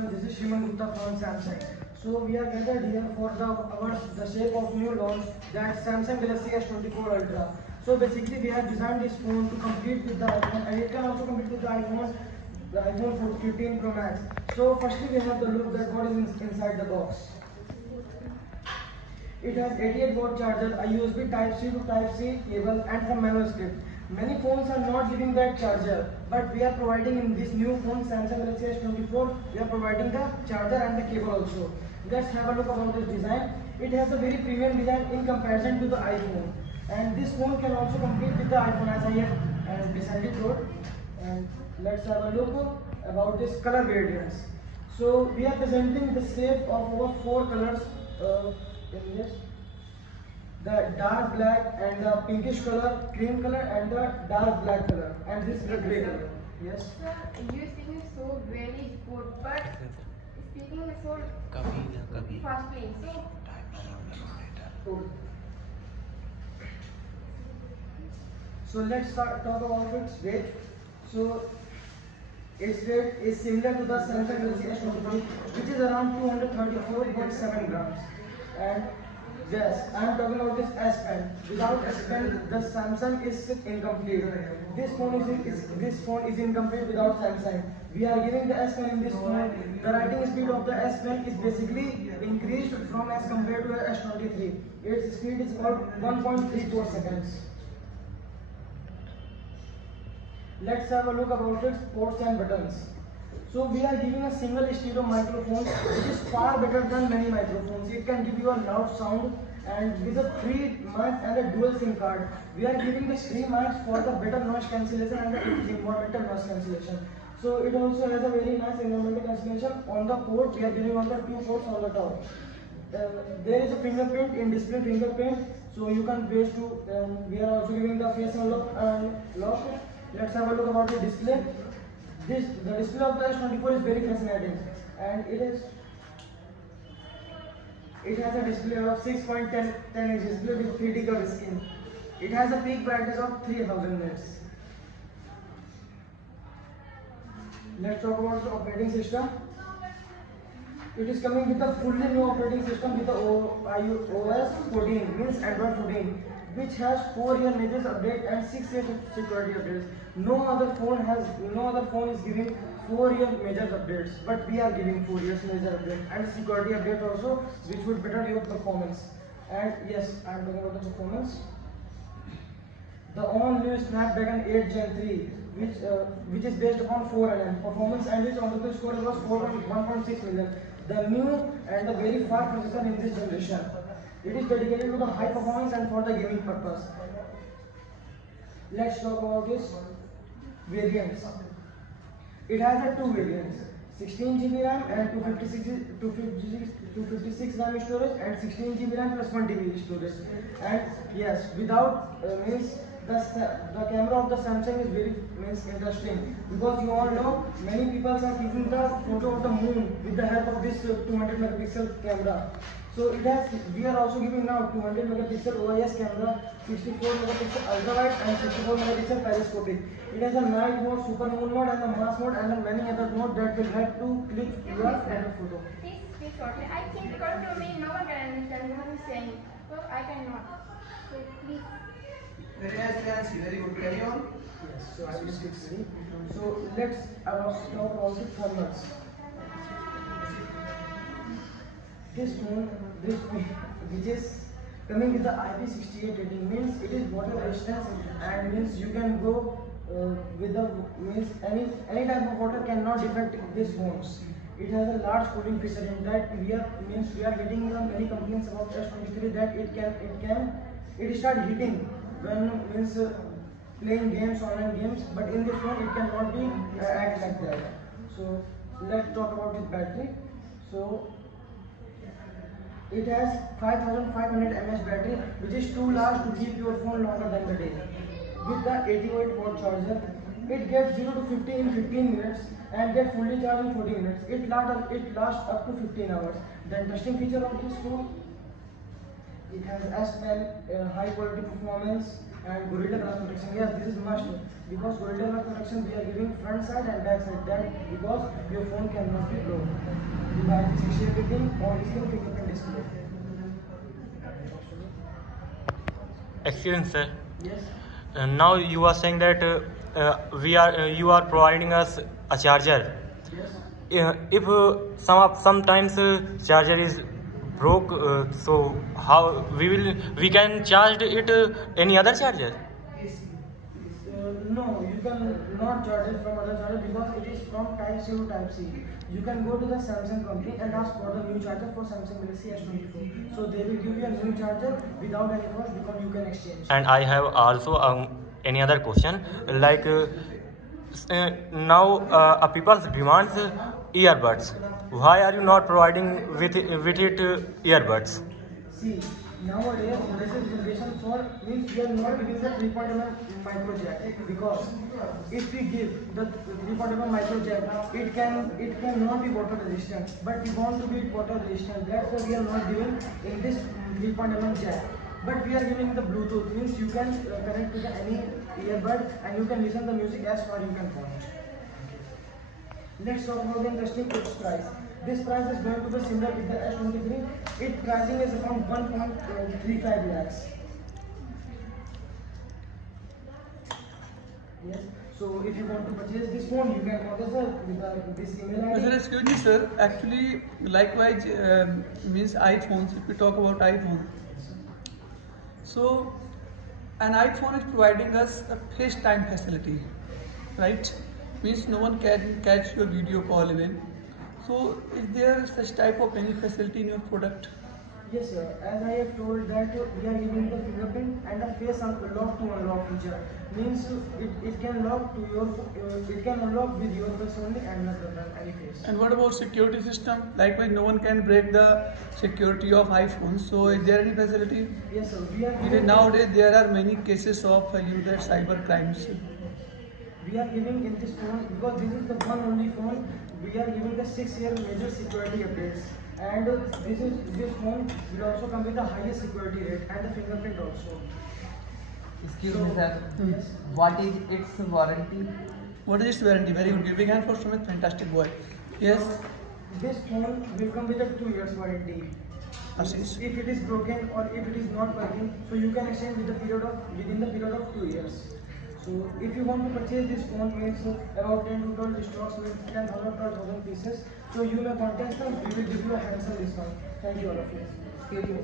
everyone. This is Shriman Gupta from Samsung. So we are gathered here for the shape of new launch, that Samsung Galaxy S24 Ultra. So basically we have designed this phone to compete with the iPhone, and it can also compete with the iPhone 15 Pro Max. So firstly we have the look that what is inside the box. It has 88-watt charger, a USB Type-C to Type-C cable, and some manual script. Many phones are not giving that charger, but we are providing in this new phone Samsung Galaxy S24. We are providing the charger and the cable also. Let's have a look about this design. It has a very premium design in comparison to the iPhone, and this phone can also compete with the iPhone, as I have recently told. And let's have a look about this color variants. So we are presenting the shape of over 4 colors in this. The dark black and the pinkish color, cream color, and the dark black color, and this is the grey color. Yes. Sir, you speaking so very good, but speaking is so fastly. So let's talk about its weight. So its weight is similar to the Samsung Galaxy S23, which is around 234.7 grams. And yes, I am talking about this S Pen. Without S Pen, the Samsung is incomplete. This phone is incomplete without Samsung. We are giving the S Pen in this phone. The writing speed of the S Pen is basically increased from as compared to S23. Its speed is about 1.34 seconds. Let's have a look about its ports and buttons. So we are giving a single stereo microphone, which is far better than many microphones. It can give you a loud sound, and with a 3 mics and a dual SIM card. We are giving the 3 mics for the better noise cancellation and the environmental noise cancellation. So it also has a very nice environmental cancellation. On the port, we are giving on the 2 ports on the top. There is a fingerprint in display fingerprint, so you can face to. We are also giving the face unlock and lock. Let's have a look about the display. The display of the S24 is very fascinating, and it has a display of 6.10 inch display with 3D curved screen. It has a peak brightness of 3000 nits. Let's talk about the operating system. It is coming with a fully new operating system with the OS 14, means Android 14, which has 4-year major update and 6-year security updates. No other phone is giving 4-year major updates, but we are giving 4 years major update and security update also, which would better your performance. And yes, I am talking about the performance. The all-new Snapdragon 8 Gen 3, which is based upon 4nm performance, and its on-the-go score was 1.6 million. The new and the very fast processor in this generation. It is dedicated to the high performance and for the gaming purpose. Let's talk about its variants. It has a 2 variants, 16GB RAM and 256 RAM storage, and 16GB RAM plus 1TB storage. And yes, without means the camera of the Samsung is very interesting, because you all know many people are taking the photo of the moon with the help of this 200 megapixel camera. So we are also giving now 200 megapixel OIS camera, 64 megapixel ultra wide, and 64 megapixel periscopic. It has a night mode, super moon mode, and a mass mode, and many other modes that will help to click your favorite photo. Please speak shortly. I think according to me, no one can understand what he's saying, so I cannot. So please. Very nice, Nancy. Very good. Carry on. Yes. So I will speak slowly. So let's talk about the thermals. This phone, which is coming with the IP68 rating, means it is water resistant, and means you can go with the any type of water cannot defect this phone. It has a large cooling feature in that we are getting many complaints about S23 that it start heating when playing games, online games, but in this phone it cannot be act like that. So let's talk about its battery. So it has 5500 mAh battery, which is too large to keep your phone longer than the day. With the 88-watt charger, it gets 0 to 50 in 15 minutes and gets fully charged in 40 minutes. It lasts up to 15 hours. The interesting feature of this phone, it has S Pen, high quality performance, and Gorilla Glass protection. Yes, this is must, because Gorilla Glass protection we are giving front side and back side, that because your phone cannot be broken. IP68 rating और इसके fingerprint display. Excellent, sir. Yes. Now you are saying that you are providing us a charger. Yes. If sometimes charger is broke, so how we can charge it any other charger? No, you can not charge it from other charger because it is from Type C to Type C. You can go to the Samsung company and ask for the new charger for Samsung Galaxy S24. So they will give you a new charger without any cost because you can exchange. And I have also any other question, like now people's demands earbuds. Why are you not providing with it earbuds? See, nowadays this is generation for means we are not giving the 3.1 micro jack because if we give the 3.1 micro jack, it cannot be water resistant. But we want to be water resistant. That's why we are not giving in this 3.1 jack. But we are giving the Bluetooth, means you can connect to any earbud and you can listen the music as far you can want. Let's talk about the interesting its price. This price is going to be similar with the S23. Its pricing is around 1.35 lakhs. Yes. So if you want to purchase this phone, you can contact us with this email ID. Sir, excuse me, sir. Actually, likewise means iPhones. If we talk about iPhone, so an iPhone is providing us a FaceTime facility, right? Means no one can catch your video call even. So is there such type of any facility in your product? Yes, sir. As I have told that we are giving the fingerprint and the face lock to unlock feature. Means it can lock to your it can unlock with your face only and not any face. And what about security system? Likewise, no one can break the security of iPhone. So is there any facility? Yes, sir. We are Even giving, nowadays there are many cases of cyber crimes. we are giving in this phone because this is the one only phone. We are giving the 6-year major security updates, and this phone will also come with the highest security rate and the fingerprint also. Excuse me, sir. Yes. What is its warranty? What is its warranty? Very good. Giving hand for Sumit, fantastic boy. Yes, This phone will come with a 2 years warranty. Ashish. If it is broken or if it is not working, so you can exchange within the period of 2 years. So if you want to purchase this phone, means about 10 to 12 stocks with 10,000 or 12,000 pieces, so you may contact us. We will give you a handsome discount. Thank you all of you. Excuse me.